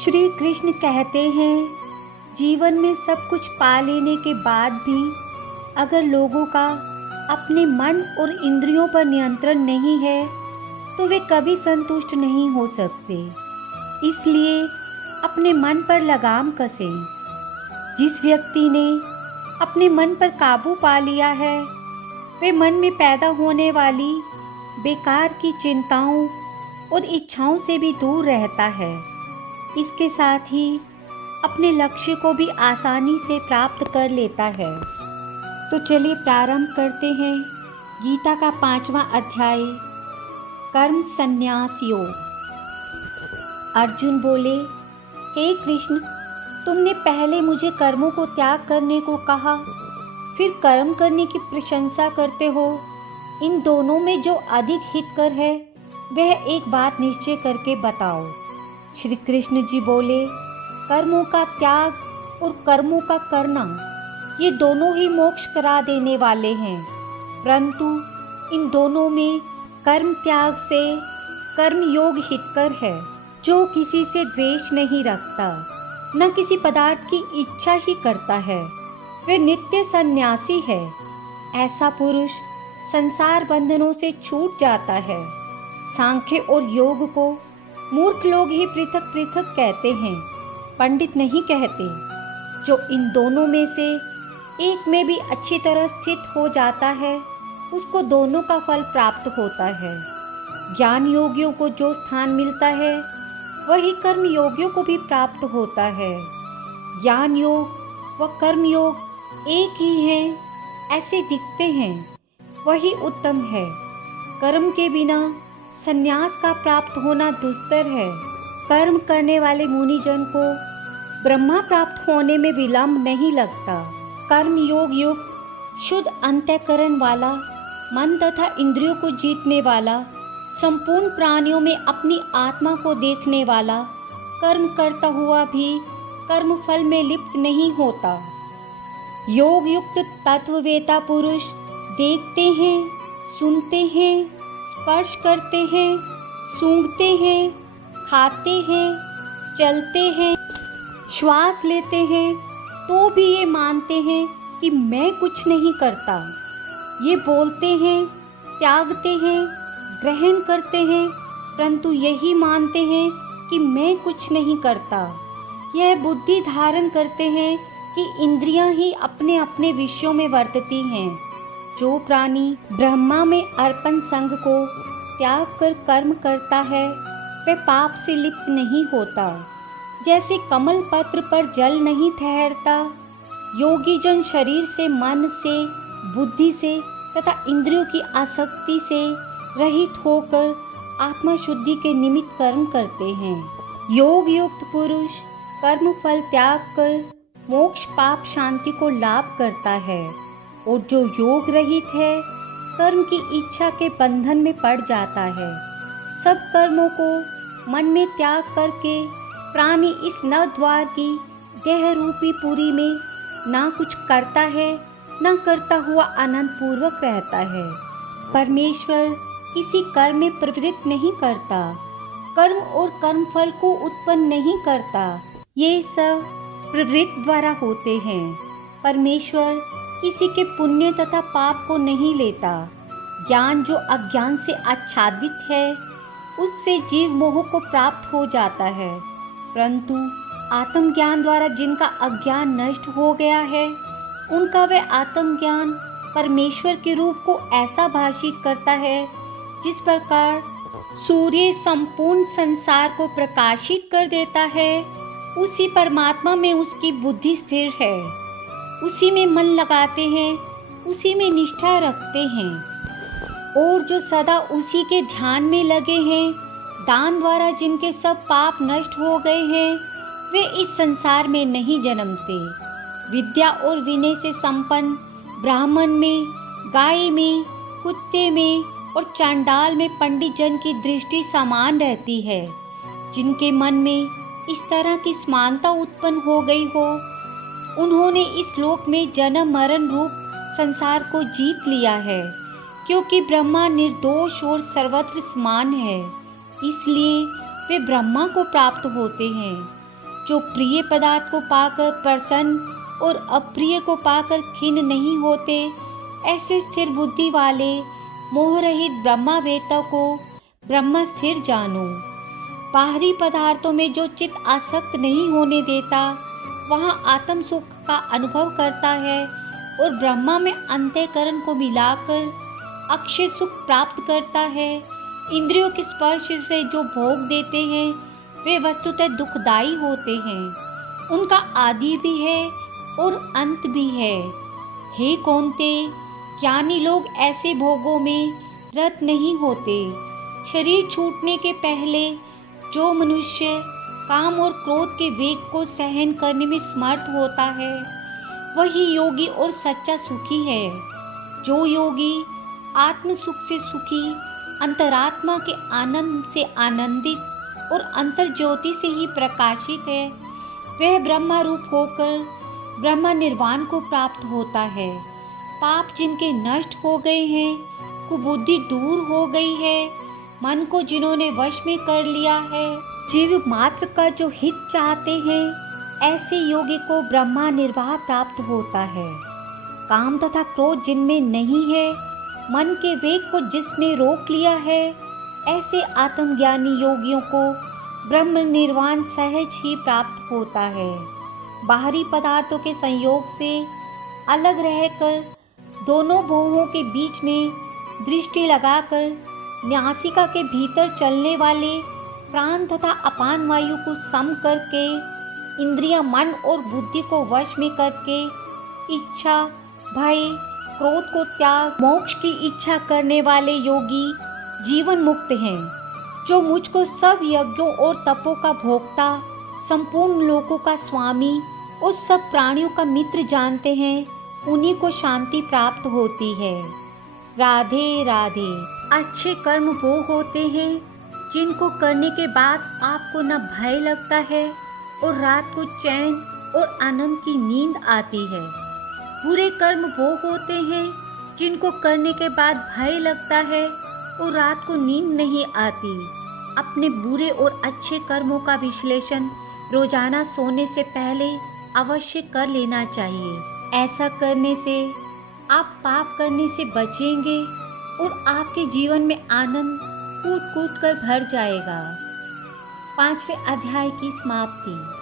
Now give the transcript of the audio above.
श्री कृष्ण कहते हैं, जीवन में सब कुछ पा लेने के बाद भी अगर लोगों का अपने मन और इंद्रियों पर नियंत्रण नहीं है तो वे कभी संतुष्ट नहीं हो सकते। इसलिए अपने मन पर लगाम कसें। जिस व्यक्ति ने अपने मन पर काबू पा लिया है वे मन में पैदा होने वाली बेकार की चिंताओं और इच्छाओं से भी दूर रहता है। इसके साथ ही अपने लक्ष्य को भी आसानी से प्राप्त कर लेता है। तो चलिए प्रारंभ करते हैं गीता का 5वां अध्याय, कर्म संन्यास योग। अर्जुन बोले, हे कृष्ण, तुमने पहले मुझे कर्मों को त्याग करने को कहा, फिर कर्म करने की प्रशंसा करते हो। इन दोनों में जो अधिक हितकर है वह एक बात निश्चय करके बताओ। श्री कृष्ण जी बोले, कर्मों का त्याग और कर्मों का करना ये दोनों ही मोक्ष करा देने वाले हैं, परंतु इन दोनों में कर्म त्याग से कर्म योग हितकर है। जो किसी से द्वेष नहीं रखता, न किसी पदार्थ की इच्छा ही करता है, वे नित्य सन्यासी है। ऐसा पुरुष संसार बंधनों से छूट जाता है। सांख्य और योग को मूर्ख लोग ही पृथक पृथक कहते हैं, पंडित नहीं कहते। जो इन दोनों में से एक में भी अच्छी तरह स्थित हो जाता है उसको दोनों का फल प्राप्त होता है। ज्ञान योगियों को जो स्थान मिलता है वही कर्म योगियों को भी प्राप्त होता है। ज्ञान योग व कर्म योग एक ही हैं, ऐसे दिखते हैं, वही उत्तम है। कर्म के बिना संन्यास का प्राप्त होना दुस्तर है। कर्म करने वाले मुनिजन को ब्रह्मा प्राप्त होने में विलंब नहीं लगता। कर्म योग युक्त शुद्ध अंतःकरण वाला, मन तथा इंद्रियों को जीतने वाला, संपूर्ण प्राणियों में अपनी आत्मा को देखने वाला, कर्म करता हुआ भी कर्म फल में लिप्त नहीं होता। योग युक्त तत्ववेता पुरुष देखते हैं, सुनते हैं, स्पर्श करते हैं, सूंघते हैं, खाते हैं, चलते हैं, श्वास लेते हैं, तो भी ये मानते हैं कि मैं कुछ नहीं करता। ये बोलते हैं, त्यागते हैं, ग्रहण करते हैं, परंतु यही मानते हैं कि मैं कुछ नहीं करता। यह बुद्धि धारण करते हैं कि इंद्रियां ही अपने अपने विषयों में वर्तती हैं। जो प्राणी ब्रह्मा में अर्पण संग को त्याग कर कर्म करता है वह पाप से लिप्त नहीं होता। जैसे कमल पत्र पर जल नहीं ठहरता, योगी जन शरीर से, मन से, बुद्धि से तथा इंद्रियों की आसक्ति से रहित होकर आत्मा शुद्धि के निमित्त कर्म करते हैं। योग युक्त पुरुष कर्म फल त्याग कर मोक्ष पाप शांति को लाभ करता है, और जो योग रहित है कर्म की इच्छा के बंधन में पड़ जाता है। सब कर्मों को मन में त्याग करके प्राणी इस नवद्वार की देह रूपी पुरी में ना कुछ करता है, ना करता हुआ आनंद पूर्वक रहता है। परमेश्वर किसी कर्म में प्रवृत्त नहीं करता, कर्म और कर्म फल को उत्पन्न नहीं करता। ये सब प्रवृत्ति द्वारा होते हैं। परमेश्वर किसी के पुण्य तथा पाप को नहीं लेता। ज्ञान जो अज्ञान से आच्छादित है उससे जीव मोह को प्राप्त हो जाता है, परंतु आत्मज्ञान द्वारा जिनका अज्ञान नष्ट हो गया है उनका वह आत्मज्ञान परमेश्वर के रूप को ऐसा भाषित करता है जिस प्रकार सूर्य संपूर्ण संसार को प्रकाशित कर देता है। उसी परमात्मा में उसकी बुद्धि स्थिर है, उसी में मन लगाते हैं, उसी में निष्ठा रखते हैं, और जो सदा उसी के ध्यान में लगे हैं, दान द्वारा जिनके सब पाप नष्ट हो गए हैं, वे इस संसार में नहीं जन्मते। विद्या और विनय से संपन्न ब्राह्मण में, गाय में, कुत्ते में और चांडाल में पंडित जन की दृष्टि समान रहती है। जिनके मन में इस तरह की समानता उत्पन्न हो गई हो, उन्होंने इस लोक में जन्म मरण रूप संसार को जीत लिया है, क्योंकि ब्रह्मा निर्दोष और सर्वत्र समान है, इसलिए वे ब्रह्मा को प्राप्त होते हैं। जो प्रिय पदार्थ को पाकर प्रसन्न और अप्रिय को पाकर खिन्न नहीं होते, ऐसे स्थिर बुद्धि वाले मोह रहित ब्रह्मवेत्ता को ब्रह्म स्थिर जानो। बाहरी पदार्थों में जो चित्त आसक्त नहीं होने देता, वहाँ आत्म सुख का अनुभव करता है और ब्रह्मा में अंतःकरण को मिलाकर अक्षय सुख प्राप्त करता है। इंद्रियों के स्पर्श से जो भोग देते हैं वे वस्तुतः दुखदायी होते हैं। उनका आदि भी है और अंत भी है। हे कौन्ते, ज्ञानी लोग ऐसे भोगों में रत नहीं होते। शरीर छूटने के पहले जो मनुष्य काम और क्रोध के वेग को सहन करने में समर्थ होता है, वही योगी और सच्चा सुखी है। जो योगी आत्म सुख से सुखी, अंतरात्मा के आनंद से आनंदित और अंतर ज्योति से ही प्रकाशित है, वह ब्रह्म रूप होकर ब्रह्म निर्वाण को प्राप्त होता है। पाप जिनके नष्ट हो गए हैं, कुबुद्धि दूर हो गई है, मन को जिन्होंने वश में कर लिया है, जीव मात्र का जो हित चाहते हैं, ऐसे योगी को ब्रह्मा निर्वाह प्राप्त होता है। काम तथा क्रोध जिनमें नहीं है, मन के वेग को जिसने रोक लिया है, ऐसे आत्मज्ञानी योगियों को ब्रह्म निर्वाण सहज ही प्राप्त होता है। बाहरी पदार्थों के संयोग से अलग रहकर दोनों भोगों के बीच में दृष्टि लगाकर न्यासिका के भीतर चलने वाले प्राण तथा अपान वायु को सम करके, इंद्रियां, मन और बुद्धि को वश में करके इच्छा, भय, क्रोध को त्याग मोक्ष की इच्छा करने वाले योगी जीवन मुक्त हैं। जो मुझको सब यज्ञों और तपों का भोक्ता, संपूर्ण लोकों का स्वामी और सब प्राणियों का मित्र जानते हैं, उन्हीं को शांति प्राप्त होती है। राधे राधे। अच्छे कर्म वो होते हैं जिनको करने के बाद आपको न भय लगता है और रात को चैन और आनंद की नींद आती है। बुरे कर्म वो होते हैं जिनको करने के बाद भय लगता है और रात को नींद नहीं आती। अपने बुरे और अच्छे कर्मों का विश्लेषण रोजाना सोने से पहले अवश्य कर लेना चाहिए। ऐसा करने से आप पाप करने से बचेंगे और आपके जीवन में आनंद कूट कूट कर भर जाएगा। 5वें अध्याय की समाप्ति।